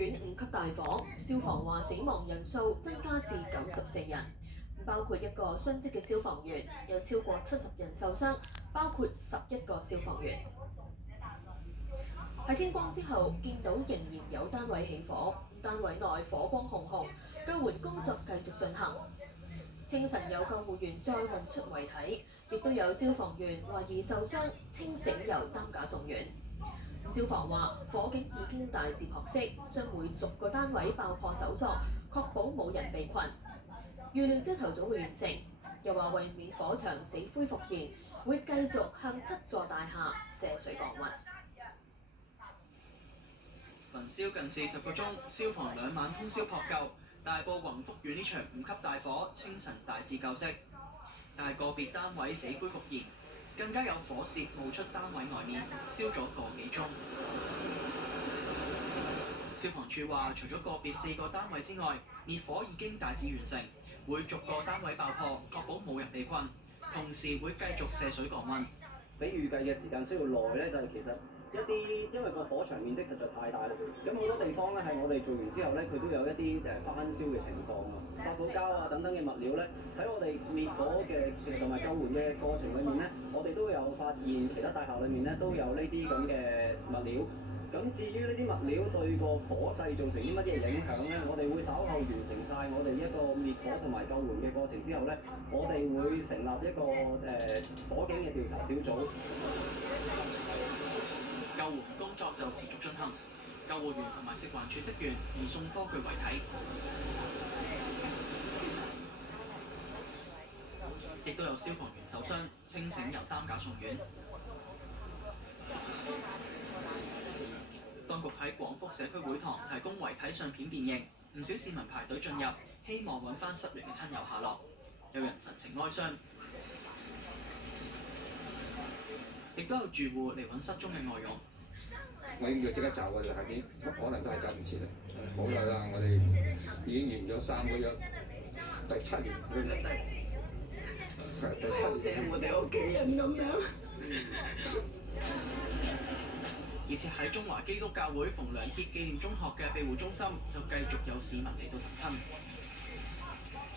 苑5級大火，消防話死亡人數增加至94人，包括1個殉職嘅消防員，有超過70人受傷，包括11個消防員。喺天光之後，見到仍然有單位起火，單位內火光熊熊，救援工作繼續進行。清晨有救護員再運出遺體，亦都有消防員懷疑受傷，清醒由擔架送院。消防話火警已經大致撲熄，將會逐個單位爆破搜索，確保冇人被困。預料朝頭早會完成，又話為免火場死灰復燃，會繼續向7座大廈射水降溫。焚燒近40個鐘，消防2晚通宵撲救，大埔宏福苑呢場5級大火清晨大致救熄，但係個別單位死灰復燃，更加有火舌冒出單位外面，燒咗個幾鐘。消防處話，除咗個別4個單位之外，滅火已經大致完成，會逐個單位爆破，確保冇人被困，同時會繼續射水降溫。比預計嘅時間需要耐咧，就係其實因為個火場面積實在太大啦，咁好多地方咧係我哋做完之後咧，佢都有一啲翻燒嘅情況啊，發泡膠啊等等嘅物料咧，喺我哋滅火嘅同埋救援嘅過程裏面咧，我哋都有發現其他大廈裏面咧都有呢啲咁嘅物料。咁至於呢啲物料對個火勢造成啲乜嘢影響咧，我哋會稍後完成晒我哋一個滅火同埋救援嘅過程之後咧，我哋會成立一個火警嘅調查小組。救援工作就持續進行，救護員同埋食環署職員移送多具遺體，亦都有消防員受傷，清醒由擔架送院。當局喺廣福社區會堂提供遺體相片辨認，唔少市民排隊進入，希望揾翻失聯嘅親友下落。有人神情哀傷，亦都有住戶嚟揾失蹤嘅外傭。我已經要即刻走㗎啦，係啲可能都係走唔切啦。好耐啦，我哋已經完咗3個月，第7年。係第7年。好似我哋屋企人咁樣。而且喺中華基督教會馮良傑紀念中學嘅庇護中心，就繼續有市民嚟到尋親。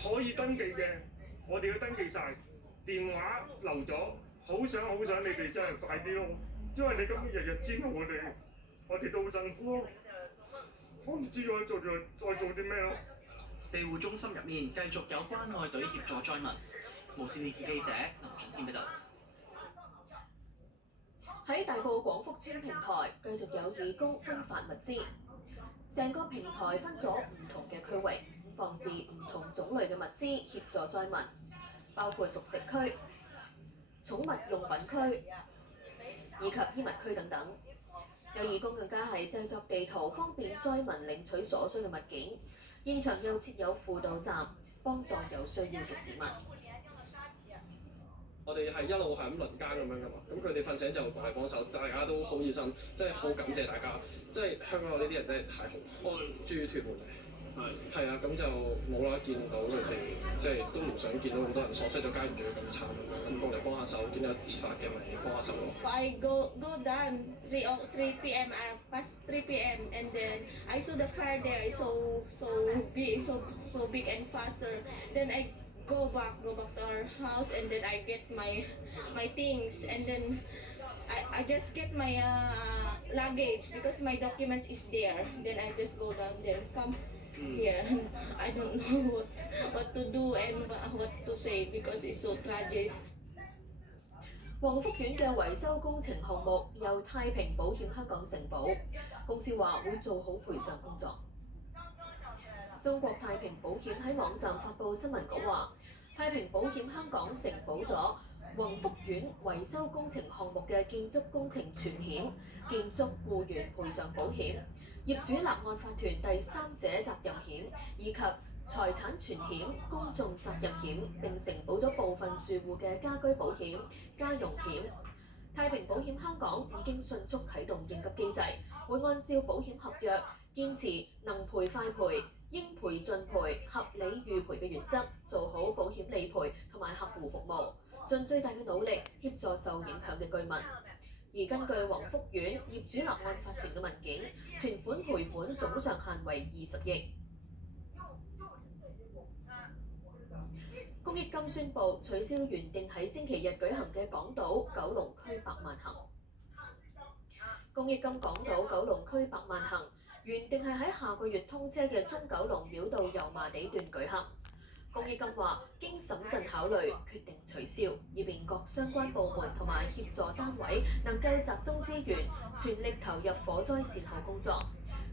可以登記嘅，我哋要登記晒，電話留咗，好想你哋真係快啲咯，因為你咁日日煎我哋都好辛苦咯。我唔知我再做啲咩咯。庇護中心入面繼續有關愛隊協助災民。無線電視記者林俊軒報道。喺大埔廣福村平台繼續有義工分發物資，成個平台分咗唔同嘅區域，放置唔同種類嘅物資協助災民，包括熟食區、寵物用品區以及衣物區等等。有義工更加係製作地圖，方便災民領取所需嘅物件。現場又設有輔導站，幫助有需要嘅市民。我哋係一路係咁輪更咁樣噶嘛，咁佢哋瞓醒就過嚟幫手，大家都好熱心，真係好感謝大家，即係香港呢啲人真係太好。我住屯門嘅，係啊，咁就冇啦，見到佢哋即係都唔想見到咁多人喪失咗家園，仲要咁慘咁樣，咁過嚟幫下手，見到自發嘅咪幫下手咯。I go down 3 p.m. past 3 p.m. and then I saw the fire there so big and faster. Then I go back to our house and then I get my things and then I just get my luggage because my documents is there. Then I just go down there, come here. I don't know what to do and what to say because it's so tragic. 宏福苑嘅維修工程項目由太平保險香港承保，公司話會做好賠償工作。中國太平保險喺網站發布新聞稿話，太平保險香港承保咗宏福苑維修工程項目嘅建築工程全險、建築僱員賠償保險、業主立案法團第三者責任險以及財產權險、公眾責任險，並承保咗部分住戶嘅家居保險、家用險。太平保險香港已經迅速啟動應急機制，會按照保險合約堅持能賠快賠、應賠盡賠、合理預賠嘅原則，做好保險理賠同埋客戶服務，盡最大嘅努力協助受影響嘅居民。而根據宏福苑業主立案法團嘅文件，存款賠款總上限為20億。公益金宣布取消原定喺星期日舉行嘅港島九龍區百萬行。公益金港島九龍區百萬行原定係喺下個月通車嘅中九龍繞道油麻地段舉行。公益金話經審慎考慮，決定取消，以便各相關部門同埋協助單位能夠集中資源，全力投入火災善後工作。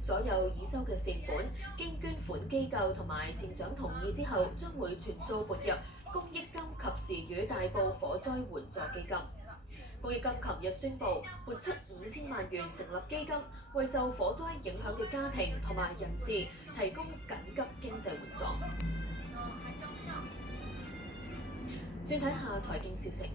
所有已收嘅善款，經捐款機構同埋善長同意之後，將會全數撥入公益金及時雨大埔火災援助基金。公益金琴日宣布撥出5000萬元成立基金，為受火災影響嘅家庭同埋人士提供緊急經濟援助。轉睇下財經消息。